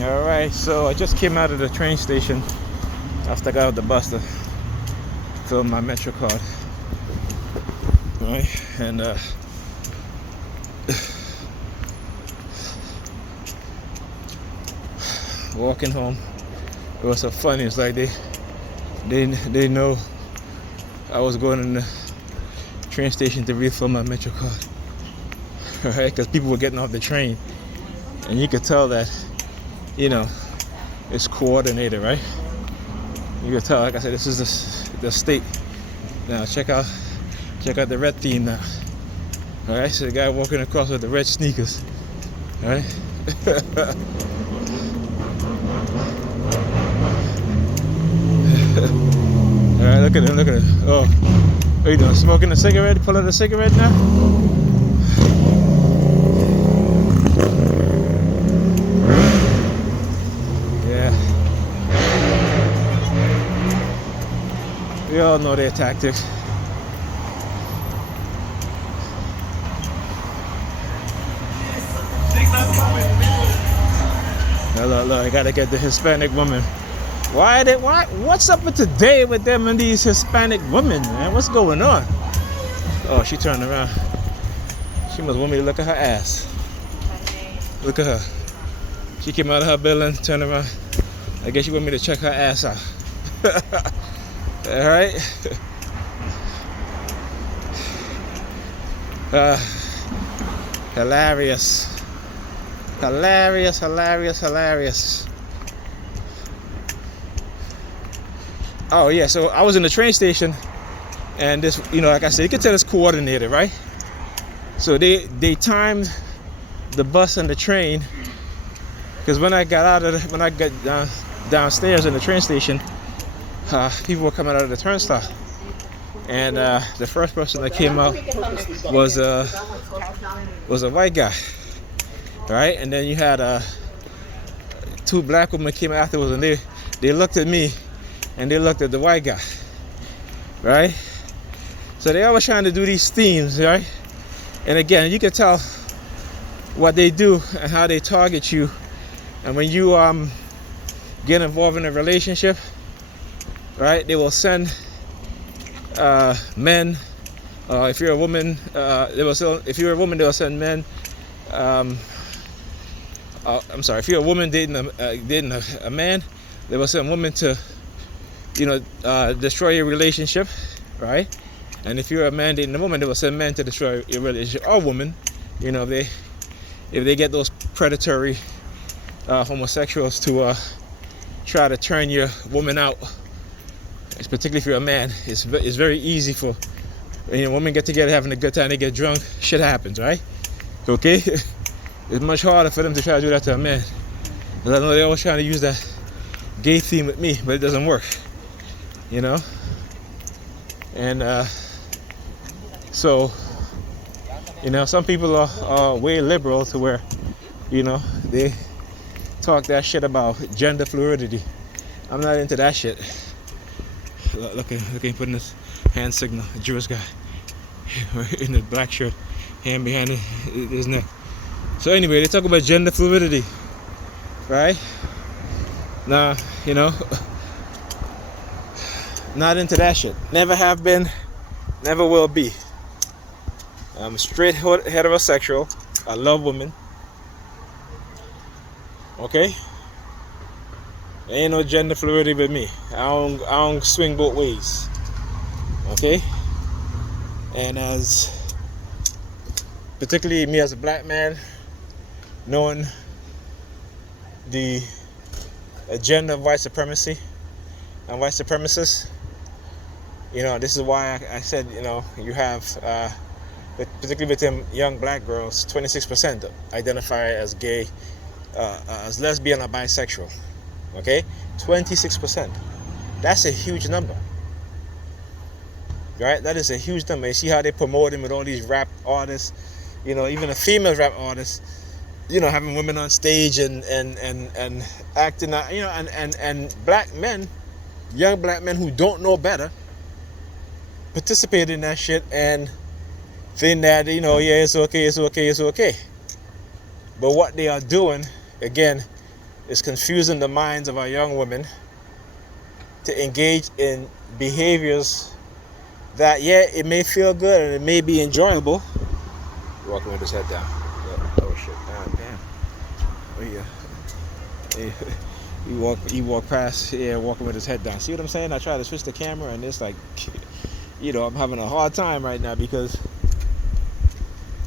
Alright, so I just came out of the train station after I got out the bus to fill my Metro card. Alright, and walking home, it was so funny. It's like they know I was going in the train station to refill my Metro card. Alright, because people were getting off the train, and you could tell that, you know, it's coordinated, right? You can tell, like I said, this is the state. Now check out the red theme now. All right, so the guy walking across with the red sneakers. All right. All right, look at him. Oh, what are you doing? Smoking a cigarette? Pulling a cigarette now? We all know their tactics. Now look, I gotta get the Hispanic woman. What's up with today with them and these Hispanic women, man? What's going on? Oh, she turned around. She must want me to look at her ass. Look at her. She came out of her building, turned around. I guess she want me to check her ass out. Alright. Hilarious. Oh yeah, so I was in the train station, and this, like I said, you can tell it's coordinated, right? So they timed the bus and the train, because when I got downstairs in the train station, people were coming out of the turnstile, and the first person that came out was a white guy, right? And then you had two black women came afterwards, and they looked at me, and they looked at the white guy, right? So they always trying to do these themes, right? And again, you can tell what they do and how they target you, and when you get involved in a relationship, right? They will send men. If you're a woman, if you're a woman, they will send men. I'm sorry. If you're a woman dating a man, they will send women to, destroy your relationship, right? And if you're a man dating a woman, they will send men to destroy your relationship. Or woman, if they get those predatory homosexuals to try to turn your woman out. Particularly if you're a man, it's very easy for women get together having a good time, they get drunk, shit happens, right? Okay? It's much harder for them to try to do that to a man. Because I know they're always trying to use that gay theme with me, but it doesn't work. And so, some people are way liberal to where, they talk that shit about gender fluidity. I'm not into that shit. Look at him putting his hand signal, a Jewish guy in the black shirt, hand behind his neck. So anyway, they talk about gender fluidity, right? Now, not into that shit. Never have been, never will be. I'm straight heterosexual. I love women. Okay? Ain't no gender fluidity with me. I don't swing both ways. Okay? And particularly me as a black man, knowing the agenda of white supremacy and white supremacists, this is why I said, you have, particularly with them young black girls, 26% identify as gay, as lesbian or bisexual. Okay, 26%. That's a huge number, right? That is a huge number. You see how they promote him with all these rap artists, even the female rap artists, having women on stage and acting out, and black men, young black men who don't know better, participate in that shit and think that it's okay. But what they are doing, again, is confusing the minds of our young women to engage in behaviors that, yeah, it may feel good and it may be enjoyable. Walking with his head down. Oh shit! God damn. Oh yeah. He walked past here walking with his head down. See what I'm saying? I try to switch the camera and it's like, I'm having a hard time right now because.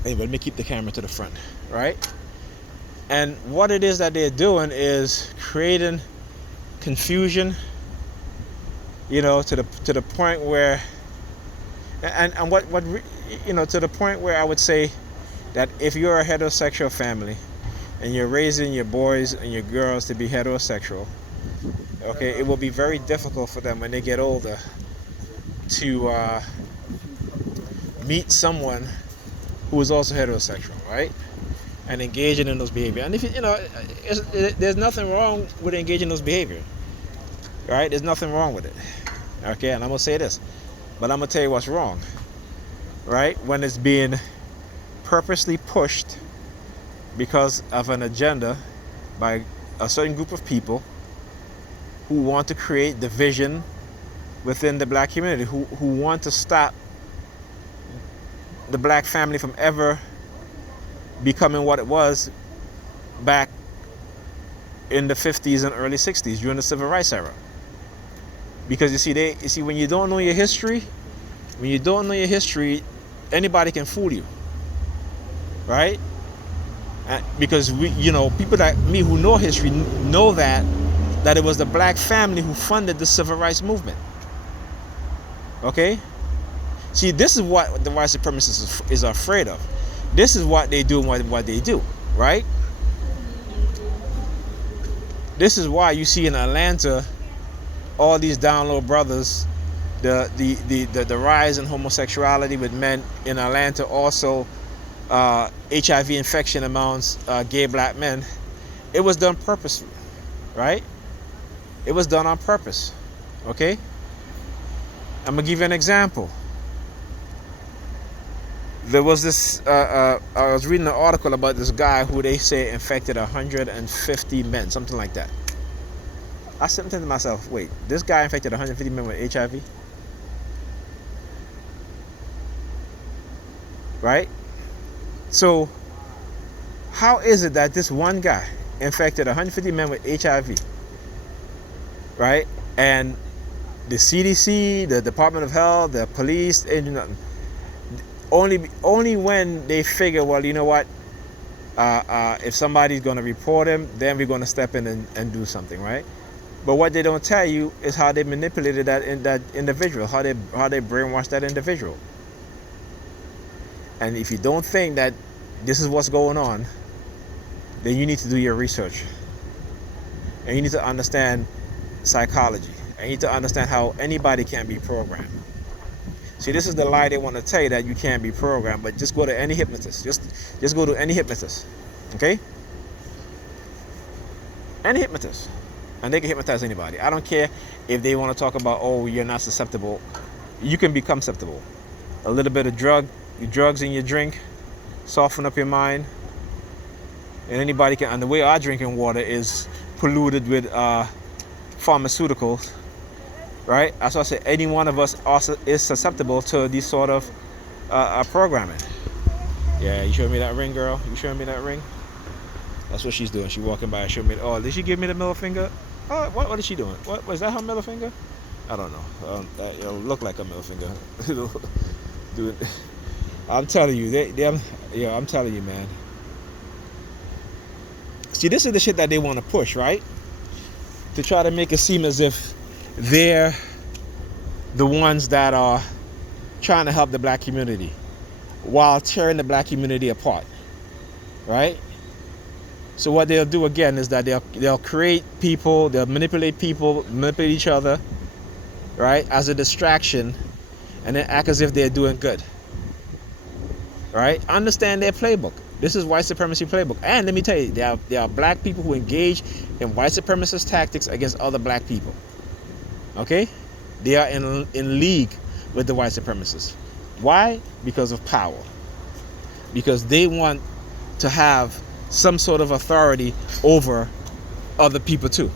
Anyway, let me keep the camera to the front, right? And what it is that they're doing is creating confusion, to the point where, and what to the point where I would say that if you're a heterosexual family and you're raising your boys and your girls to be heterosexual, okay, it will be very difficult for them when they get older to meet someone who is also heterosexual, right? And engaging in those behaviors. And if there's nothing wrong with engaging in those behaviors, right? There's nothing wrong with it, okay? And I'm gonna say this, but I'm gonna tell you what's wrong, right? When it's being purposely pushed because of an agenda by a certain group of people who want to create division within the black community, who want to stop the black family from ever becoming what it was back in the 50s and early 60s during the civil rights era. Because you see when you don't know your history, anybody can fool you, right? Because people like me who know history know that it was the black family who funded the civil rights movement. Okay? See, this is what the white supremacists is afraid of. This is what they do and what they do, right? This is why you see in Atlanta all these down low brothers, the rise in homosexuality with men in Atlanta, also HIV infection amongst gay black men. It was done purposely, right? It was done on purpose, okay? I'm gonna give you an example. There was this, I was reading an article about this guy who they say infected 150 men, something like that. I said to myself, wait, this guy infected 150 men with HIV? Right? So, how is it that this one guy infected 150 men with HIV? Right? And the CDC, the Department of Health, the police, they do nothing. Only when they figure, well, you know what, if somebody's going to report him, then we're going to step in and do something, right? But what they don't tell you is how they manipulated that individual, how they brainwashed that individual. And if you don't think that this is what's going on, then you need to do your research. And you need to understand psychology. And you need to understand how anybody can be programmed. See, this is the lie they want to tell you, that you can't be programmed, but just go to any hypnotist. Just go to any hypnotist, okay? Any hypnotist. And they can hypnotize anybody. I don't care if they want to talk about, oh, you're not susceptible. You can become susceptible. A little bit of drugs in your drink, soften up your mind. And anybody can, and the way our drinking water is polluted with pharmaceuticals, right? That's why I say any one of us also is susceptible to these sort of programming. Yeah, you showing me that ring, girl? You showing me that ring? That's what she's doing. She's walking by and showing me. Oh, did she give me the middle finger? Oh, what is she doing? What was that? Her middle finger? I don't know. It'll look like a middle finger. Dude, I'm telling you, I'm telling you, man. See, this is the shit that they want to push, right? To try to make it seem as if they're the ones that are trying to help the black community while tearing the black community apart, right? So what they'll do again is that they'll create people, they'll manipulate each other, right, as a distraction, and then act as if they're doing good, right? Understand their playbook. This is white supremacy playbook. And let me tell you, there are black people who engage in white supremacist tactics against other black people. Okay? They are in league with the white supremacists. Why? Because of power. Because they want to have some sort of authority over other people too.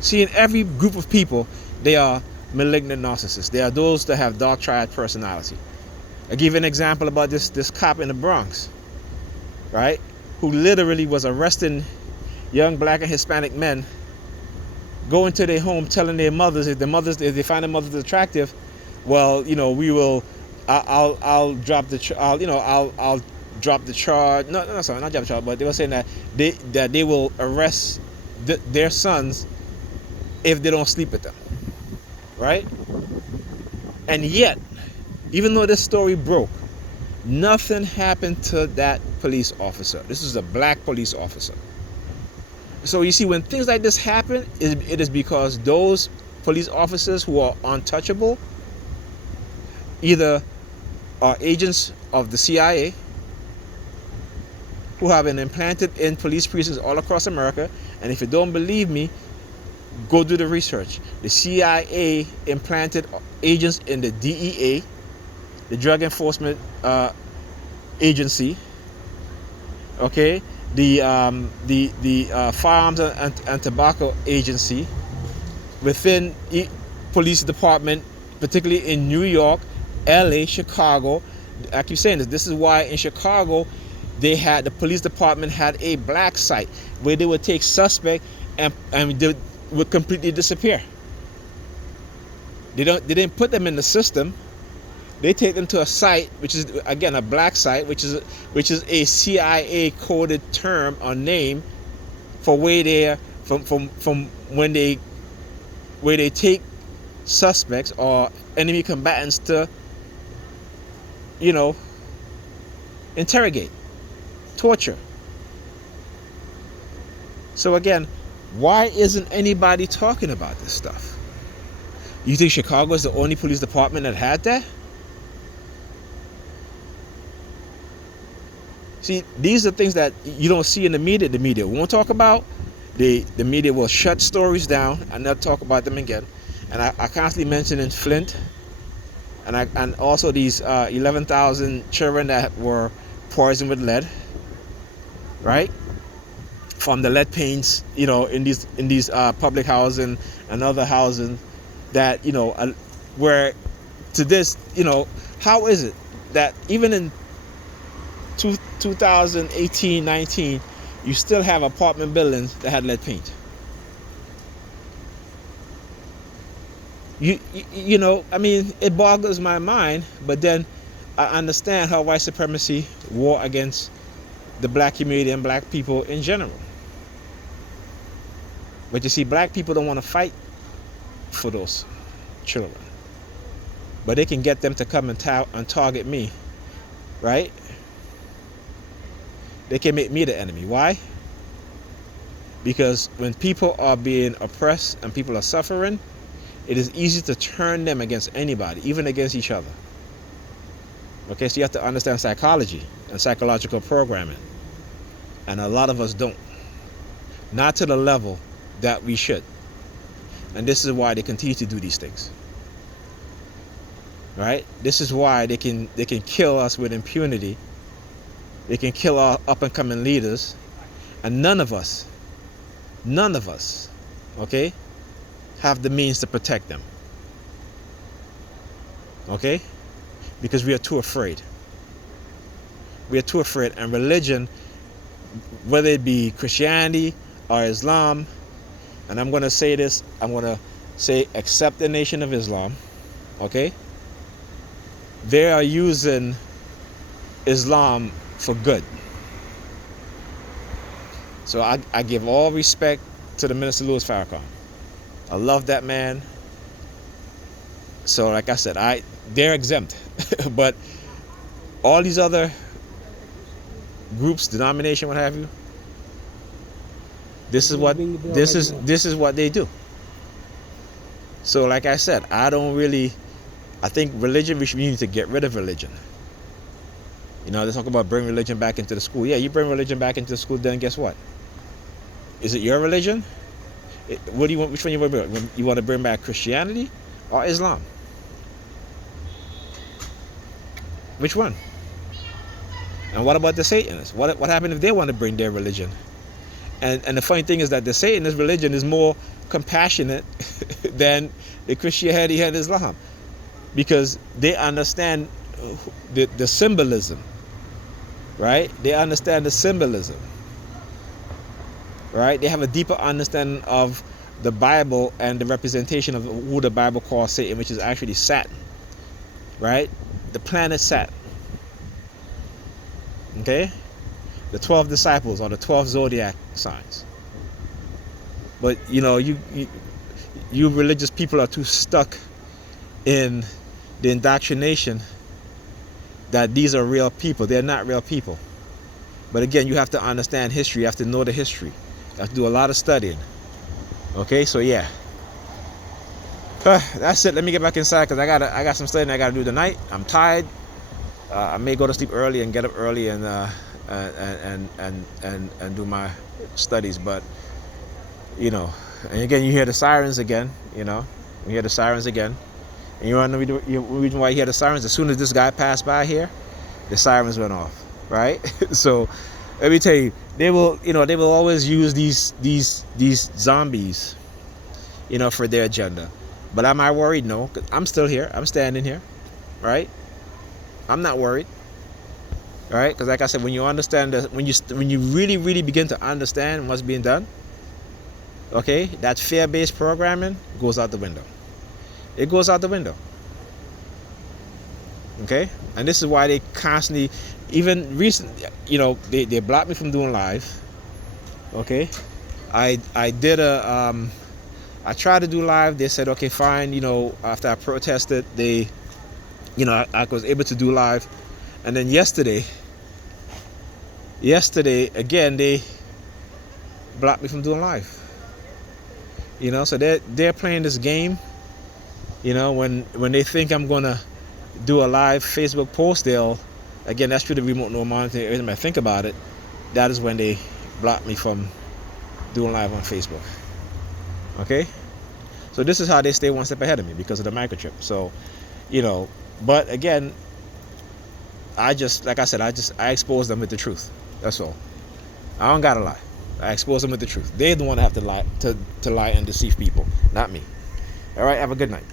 See, in every group of people, they are malignant narcissists. They are those that have dark triad personality. I give you an example about this cop in the Bronx, right? Who literally was arresting young black and Hispanic men, going to their home, telling their mothers, if they find the mothers attractive, well, we will, I'll drop the, I'll drop the charge. No, sorry, not drop the charge, but they were saying that they will arrest their sons if they don't sleep with them, right? And yet, even though this story broke, nothing happened to that police officer. This is a black police officer. So you see, when things like this happen, it is because those police officers who are untouchable either are agents of the CIA who have been implanted in police precincts all across America. And if you don't believe me, go do the research. The CIA implanted agents in the DEA, the Drug Enforcement Agency, okay, the Firearms and Tobacco Agency, within police department, particularly in New York, LA, Chicago. I keep saying this. This is why in Chicago, the police department had a black site where they would take suspect and they would completely disappear. They didn't put them in the system. They take them to a site, which is again a black site, which is a CIA coded term or name for where they take suspects or enemy combatants to, interrogate, torture. So again, why isn't anybody talking about this stuff? You think Chicago is the only police department that had that? See, these are things that you don't see in the media. The media won't talk about. The media will shut stories down and not talk about them again. And I constantly mention in Flint, and also these 11,000 children that were poisoned with lead, right? From the lead paints, in these public housing and other housing, that where to this, how is it that even in 2018-19, you still have apartment buildings that had lead paint? It boggles my mind, but then I understand how white supremacy war against the black community and black people in general. But you see, black people don't want to fight for those children, but they can get them to come and target me, right? They can make me the enemy. Why? Because when people are being oppressed and people are suffering, it is easy to turn them against anybody, even against each other. Okay, so you have to understand psychology and psychological programming. And a lot of us don't. Not to the level that we should. And this is why they continue to do these things. Right? This is why they can kill us with impunity. They can kill our up and coming leaders. And none of us, okay, have the means to protect them. Okay? Because we are too afraid. We are too afraid. And religion, whether it be Christianity or Islam, and I'm going to say this, I'm going to say except the Nation of Islam, okay? They are using Islam for good. So I give all respect to the Minister Louis Farrakhan. I love that man. So like I said, they're exempt. But all these other groups, denomination, what have you, this is what they do. So like I said, I think religion, we need to get rid of religion. They talk about bring religion back into the school. Yeah, you bring religion back into the school, then guess what? Is it your religion? What do you want? Which one you want to bring? You want to bring back Christianity or Islam? Which one? And what about the Satanists? What happened if they want to bring their religion And the funny thing is that the Satanist religion is more compassionate than the Christianity and Islam, because they understand the symbolism, right? They understand the symbolism, right? They have a deeper understanding of the Bible and the representation of who the Bible calls Satan, which is actually Saturn, right? The planet Saturn. Okay? The 12 disciples, or the 12 zodiac signs. But you religious people are too stuck in the indoctrination that these are real people. They're not real people. But again, you have to understand history. You have to know the history. You have to do a lot of studying. Okay, so yeah, that's it. Let me get back inside because I got some studying I gotta do tonight. I'm tired. I may go to sleep early and get up early and do my studies. But and again, you hear the sirens again. You hear the sirens again, and you know the reason why you hear the sirens. As soon as this guy passed by here, the sirens went off. Right? So let me tell you, they will always use these zombies, for their agenda. But am I worried? No, 'cause I'm still here. I'm standing here, right? I'm not worried, right? Because like I said, when you understand that, when you really begin to understand what's being done, okay, that fear-based programming goes out the window. It goes out the window. Okay, and this is why they constantly, even recently, they blocked me from doing live. Okay, I did I tried to do live. They said, okay, fine. After I protested, I was able to do live. And then yesterday again, they blocked me from doing live. So they're playing this game. When they think I'm gonna do a live Facebook post, that's through the remote no monitoring. Every time I think about it, that is when they block me from doing live on Facebook. Okay, so this is how they stay one step ahead of me, because of the microchip. So but again, I expose them with the truth. That's all. I don't gotta lie. I expose them with the truth. They're the one that have to lie and deceive people, not me. All right, have a good night.